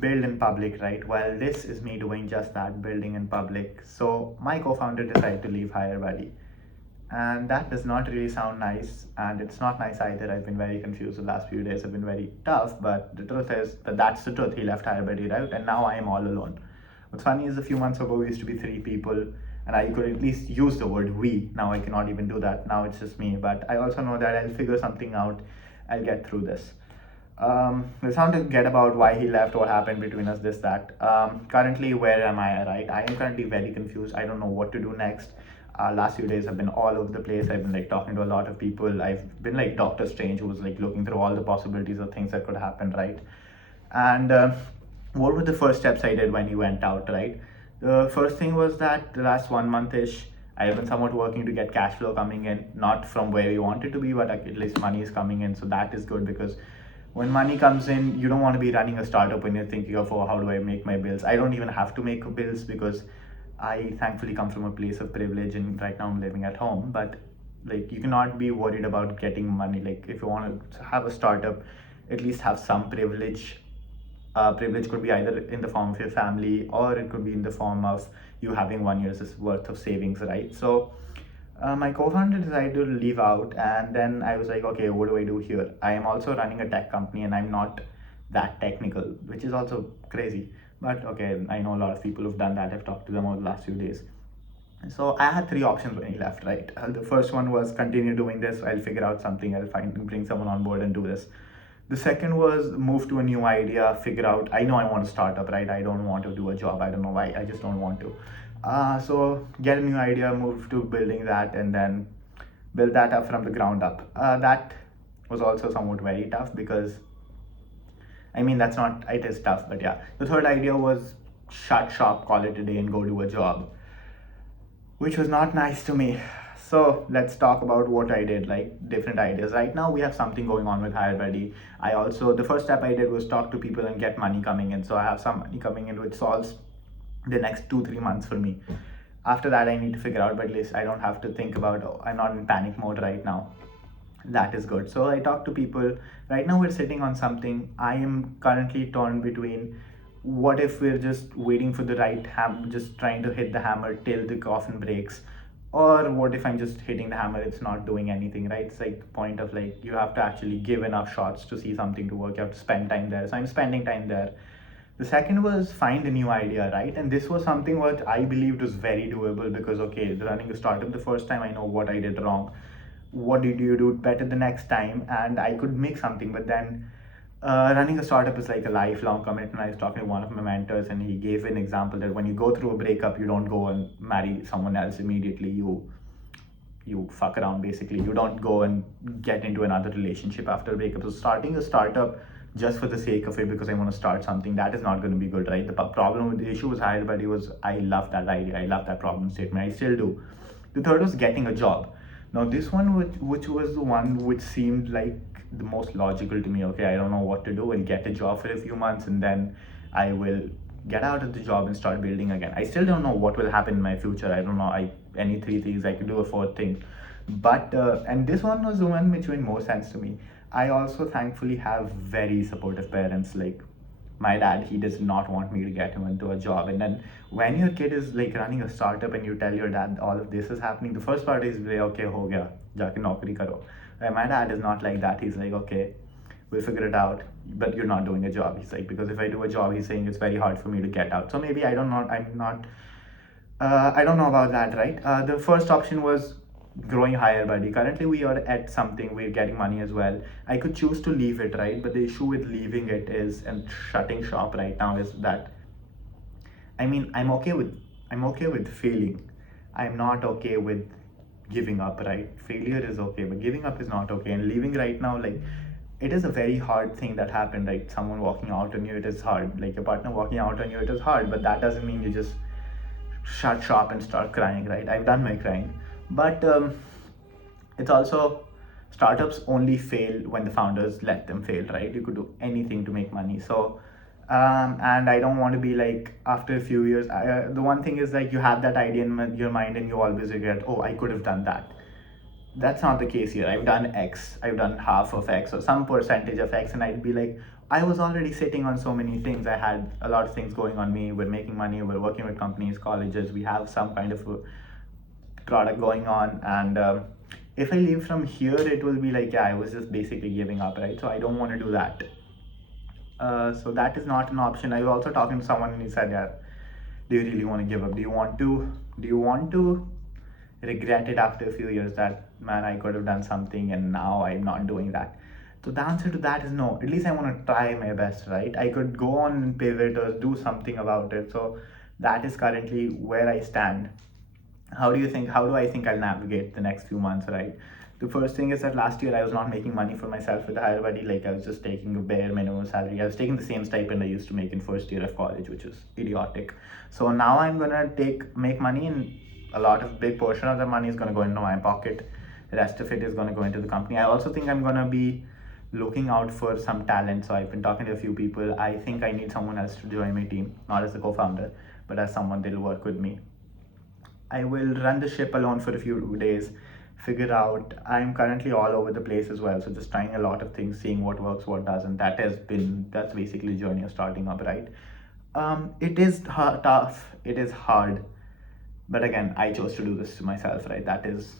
Build in public, right? Well, this is me doing just that, building in public. So my co-founder decided to leave HireBuddy, and that does not really sound nice, and it's not nice either. I've been very confused. The last few days have been very tough, but the truth is that that's the truth. He left HireBuddy, right? And now I am all alone. What's funny is a few months ago we used to be three people, and I could at least use the word we. Now I cannot even do that. Now it's just me. But I also know that I'll figure something out. I'll get through this. Let's not forget about why he left, what happened between us, this, that. Currently, where am I, right? I am currently very confused. I don't know what to do next. Last few days have been all over the place. I've been like talking to a lot of people. I've been like Doctor Strange, who was like looking through all the possibilities of things that could happen, right? And what were the first steps I did when he went out, right? The first thing was that the last 1 month ish, I have been somewhat working to get cash flow coming in, not from where we want it to be, but at least money is coming in. So that is good because when money comes in, you don't want to be running a startup when you're thinking of, oh, how do I make my bills? I don't even have to make bills because I thankfully come from a place of privilege and right now I'm living at home. But like, you cannot be worried about getting money. Like, if you want to have a startup, at least have some privilege. Privilege could be either in the form of your family, or it could be in the form of you having 1 year's worth of savings, right? So my co-founder decided to leave out, and then I was like, okay, what do I do here? I am also running a tech company and I'm not that technical, which is also crazy. But okay, I know a lot of people who've done that. I've talked to them over the last few days. So I had three options when he left, right? The first one was continue doing this. I'll figure out something. I'll find bring someone on board and do this. The second was move to a new idea, figure out. I know I want to start up, right? I don't want to do a job. I don't know why. I just don't want to. So get a new idea, move to building that, and then build that up from the ground up. That was also somewhat very tough because, I mean, that's not, it is tough, but yeah. The third idea was shut shop, call it a day, and go do a job, which was not nice to me. So let's talk about what I did, like different ideas. Right now we have something going on with HireBuddy. I also, the first step I did was talk to people and get money coming in. So I have some money coming in, which solves the next 2-3 months for me. After that, I need to figure out, but at least I don't have to think about, oh, I'm not in panic mode right now. That is good. So I talk to people. Right now we're sitting on something. I am currently torn between, what if we're just waiting for the right just trying to hit the hammer till the coffin breaks, or what if I'm just hitting the hammer, it's not doing anything, right? It's like the point of, like, you have to actually give enough shots to see something to work. You have to spend time there. So I'm spending time there. The second was find a new idea, right? And this was something what I believed was very doable because, okay, running a startup the first time, I know what I did wrong. What did you do better the next time? And I could make something. But then running a startup is like a lifelong commitment. I was talking to one of my mentors, and he gave an example that when you go through a breakup, you don't go and marry someone else immediately. You fuck around, basically. You don't go and get into another relationship after a breakup. So starting a startup just for the sake of it, because I want to start something, that is not going to be good, right? The problem with the issue was HireBuddy was, I love that idea. I love that problem statement. I still do. The third was getting a job. Now this one, which was the one which seemed like the most logical to me. Okay, I don't know what to do. I'll get a job for a few months and then I will get out of the job and start building again. I still don't know what will happen in my future. I don't know. Any three things. I could do a fourth thing, but and this one was the one which made more sense to me. I also thankfully have very supportive parents. Like my dad, he does not want me to get him into a job. And then when your kid is like running a startup and you tell your dad all of this is happening, the first part is like, okay, ho gaya, jaake naukri karo. And my dad is not like that. He's like, okay, we'll figure it out, but you're not doing a job. He's like, because if I do a job, he's saying it's very hard for me to get out. So maybe I don't know. I don't know about that, right? The first option was growing HireBuddy. Currently, we are at something, we're getting money as well. I could choose to leave it, right? But the issue with leaving it is, and shutting shop right now, is that, I mean, I'm okay with failing. I'm not okay with giving up, right? Failure is okay, but giving up is not okay. And leaving right now, like, it is a very hard thing that happened, right? Someone walking out on you, it is hard. Like your partner walking out on you, it is hard, but that doesn't mean you just shut shop and start crying, right? I've done my crying, but it's also, startups only fail when the founders let them fail, right? You could do anything to make money. So and I don't want to be like, after a few years, the one thing is, like, you have that idea in your mind and you always regret, oh, I could have done that. That's not the case here. I've done X, I've done half of X or some percentage of X, and I'd be like, I was already sitting on so many things. I had a lot of things going on me. We're making money, we're working with companies, colleges, we have some kind of a product going on. And if I leave from here, it will be like, yeah, I was just basically giving up, right? So I don't want to do that. So that is not an option. I was also talking to someone and he said, yeah, do you really want to give up? Do you want to regret it after a few years that, man, I could have done something and now I'm not doing that? So the answer to that is no. At least I want to try my best, right? I could go on and pivot or do something about it. So that is currently where I stand. How do I think I'll navigate the next few months, right? The first thing is that last year I was not making money for myself with the higher buddy. Like, I was just taking a bare minimum salary. I was taking the same stipend I used to make in first year of college, which was idiotic. So now I'm gonna make money, and a lot of big portion of the money is gonna go into my pocket. The rest of it is gonna go into the company. I also think I'm gonna be looking out for some talent. So I've been talking to a few people. I think I need someone else to join my team, not as a co-founder, but as someone that'll work with me. I will run the ship alone for a few days, figure out. I'm currently all over the place as well, so just trying a lot of things, seeing what works, what doesn't. That's basically the journey of starting up, right? It is tough, it is hard, but again, I chose to do this to myself, right? That is,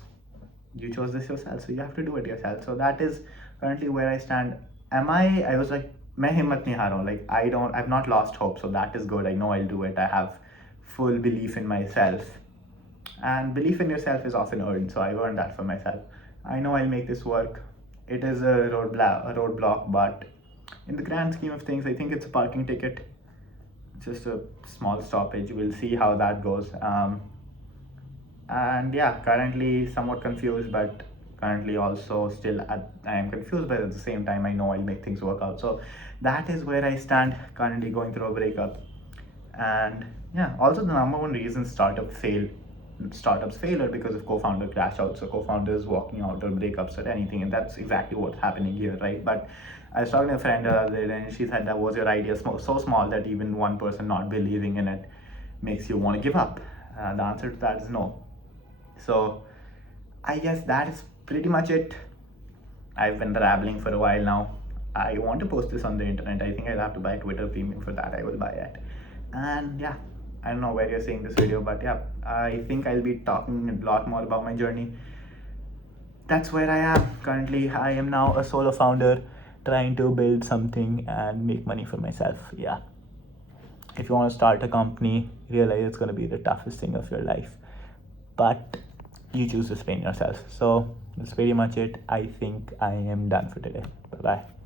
you chose this yourself, so you have to do it yourself. So that is currently where I stand. I was like, मैं हिम्मत नहीं हारा हूँ. Like, I've not lost hope, so that is good. I know I'll do it. I have full belief in myself, and belief in yourself is often earned, so I earned that for myself. I know I'll make this work. It is a roadblock, but in the grand scheme of things, I think it's a parking ticket, just a small stoppage. We'll see how that goes. And yeah, currently somewhat confused, but currently also I am confused, but at the same time I know I'll make things work out. So that is where I stand, currently going through a breakup. And yeah, also the number one reason startups fail are because of co-founder crash outs, so co-founders walking out or breakups or anything, and that's exactly what's happening here, right? But I was talking to a friend the other day, and she said, that was your idea so small that even one person not believing in it makes you want to give up? The answer to that is no. So I guess that is pretty much it. I've been rambling for a while now. I want to post this on the internet. I think I'll have to buy Twitter Premium for that. I will buy it. And yeah, I don't know where you're seeing this video, but yeah, I think I'll be talking a lot more about my journey. That's where I am currently. I am now a solo founder trying to build something and make money for myself. Yeah. If you want to start a company, realize it's going to be the toughest thing of your life, but you choose to spin yourself. So that's pretty much it. I think I am done for today. Bye bye.